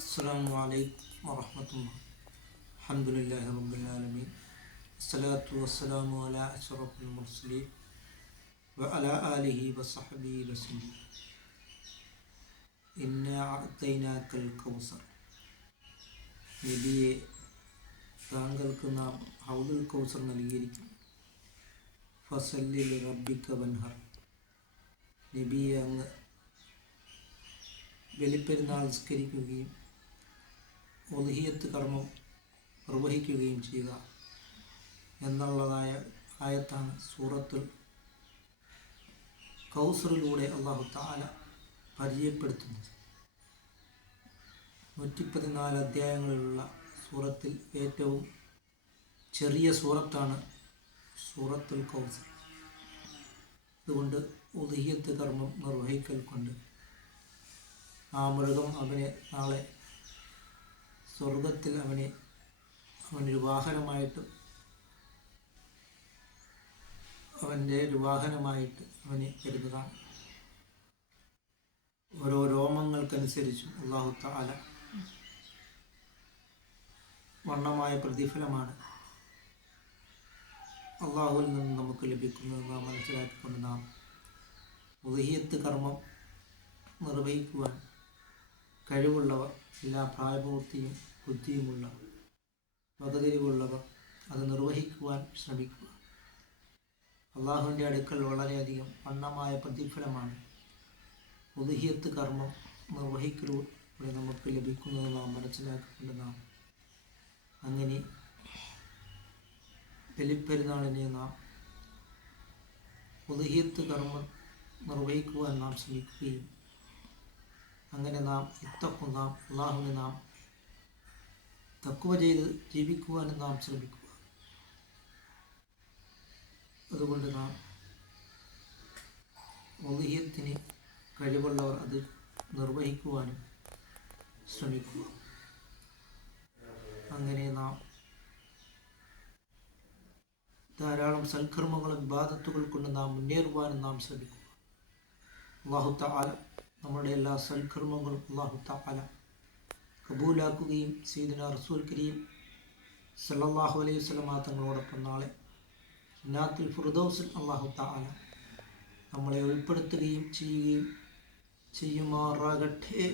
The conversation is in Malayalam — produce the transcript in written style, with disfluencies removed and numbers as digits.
അസ്സലാമു അലൈക്കും വറഹ്മത്തുള്ളാഹി. അൽഹംദുലില്ലാഹി റബ്ബിൽ ആലമീൻ. അസ്സലാത്തു വസ്സലാമു അലാ അശ്റഫിൽ മുർസലീൻ വഅലാ ആലിഹി വസഹ്ബിഹി വസല്ലം. ഇന്നാ അഅ്തൈനാക്കൽ കൗസർ. നബിയെ, താങ്കൾക്ക് നാം ഹൗദുൽ കൗസർ നൽകിയിരിക്കുന്നു. ഫസല്ലി ലിറബ്ബിക വൻഹർ. നബിയെ, അങ്ങ് ബലിപ്പെരുന്നാൾ നിസ്കരിക്കുകയും ഉദ്ഹിയ്യത്ത് കർമ്മം നിർവഹിക്കുകയും ചെയ്യുക എന്നുള്ളതായ ആയത്താണ് സൂറത്തുൽ കൗസറിലൂടെ അല്ലാഹു തആല പരിചയപ്പെടുത്തുന്നത്. 114 അധ്യായങ്ങളിലുള്ള സൂറത്തിൽ ഏറ്റവും ചെറിയ സൂറത്താണ് സൂറത്തുൽ കൗസർ. അതുകൊണ്ട് ഉദ്ഹിയ്യത്ത് കർമ്മം നിർവഹിക്കൽ കൊണ്ട് ആ മൃഗം അവനെ നാളെ സ്വർഗത്തിൽ അവനൊരു വാഹനമായിട്ട് അവനെ വരുന്നതാണ്. ഓരോ രോമങ്ങൾക്കനുസരിച്ചും അല്ലാഹു തആല വർണ്ണമായ പ്രതിഫലമാണ് അള്ളാഹുവിൽ നിന്ന് നമുക്ക് ലഭിക്കുന്നത് നാം മനസ്സിലാക്കിക്കൊണ്ട് നാം ഉദ്ഹിയ്യത്ത് കർമ്മം നിർവഹിക്കുവാൻ കഴിവുള്ളവർ, എല്ലാ പ്രായപൂർത്തിയും ബുദ്ധിയുമുള്ള വകതിരിവുള്ളവർ അത് നിർവഹിക്കുവാൻ ശ്രമിക്കുക. അള്ളാഹുവിൻ്റെ അടുക്കൽ വളരെയധികം വണ്ണമായ പ്രതിഫലമാണ് ഉദ്ഹിയ്യത്ത് കർമ്മം നിർവഹിക്കലൂടെ നമുക്ക് ലഭിക്കുന്നത് നാം മനസ്സിലാക്കിക്കൊണ്ട് നാം അങ്ങനെ ബലിപ്പെരുന്നാളിനെ നാം ഉദ്ഹിയ്യത്ത് കർമ്മം നിർവഹിക്കുവാൻ നാം ശ്രമിക്കുകയും അങ്ങനെ നാം അള്ളാഹുവിനെ നാം തഖ്വ ചെയ്ത് ജീവിക്കുവാനും നാം ശ്രമിക്കുക. അതുകൊണ്ട് നാം ഉദ്ഹിയ്യത്തിന് കഴിവുള്ളവർ അത് നിർവഹിക്കുവാനും ശ്രമിക്കുക. അങ്ങനെ നാം ധാരാളം സൽക്കർമ്മങ്ങളും ഇബാദത്തുകൾ കൊണ്ട് നാം മുന്നേറുവാനും നാം ശ്രമിക്കുക. അല്ലാഹു തആല നമ്മുടെ എല്ലാ സൽക്കർമ്മങ്ങളും അല്ലാഹു തആല കബൂലാക്കുകയും സയ്യിദുനാ റസൂൽ കരീം സല്ലല്ലാഹു അലൈഹി വസല്ലം തങ്ങളോടൊപ്പം നാളെ ജന്നാത്തുൽ ഫിർദൗസിൽ അല്ലാഹു തആല നമ്മളെ ഉൾപ്പെടുത്തുകയും ചെയ്യുമാറാകട്ടെ.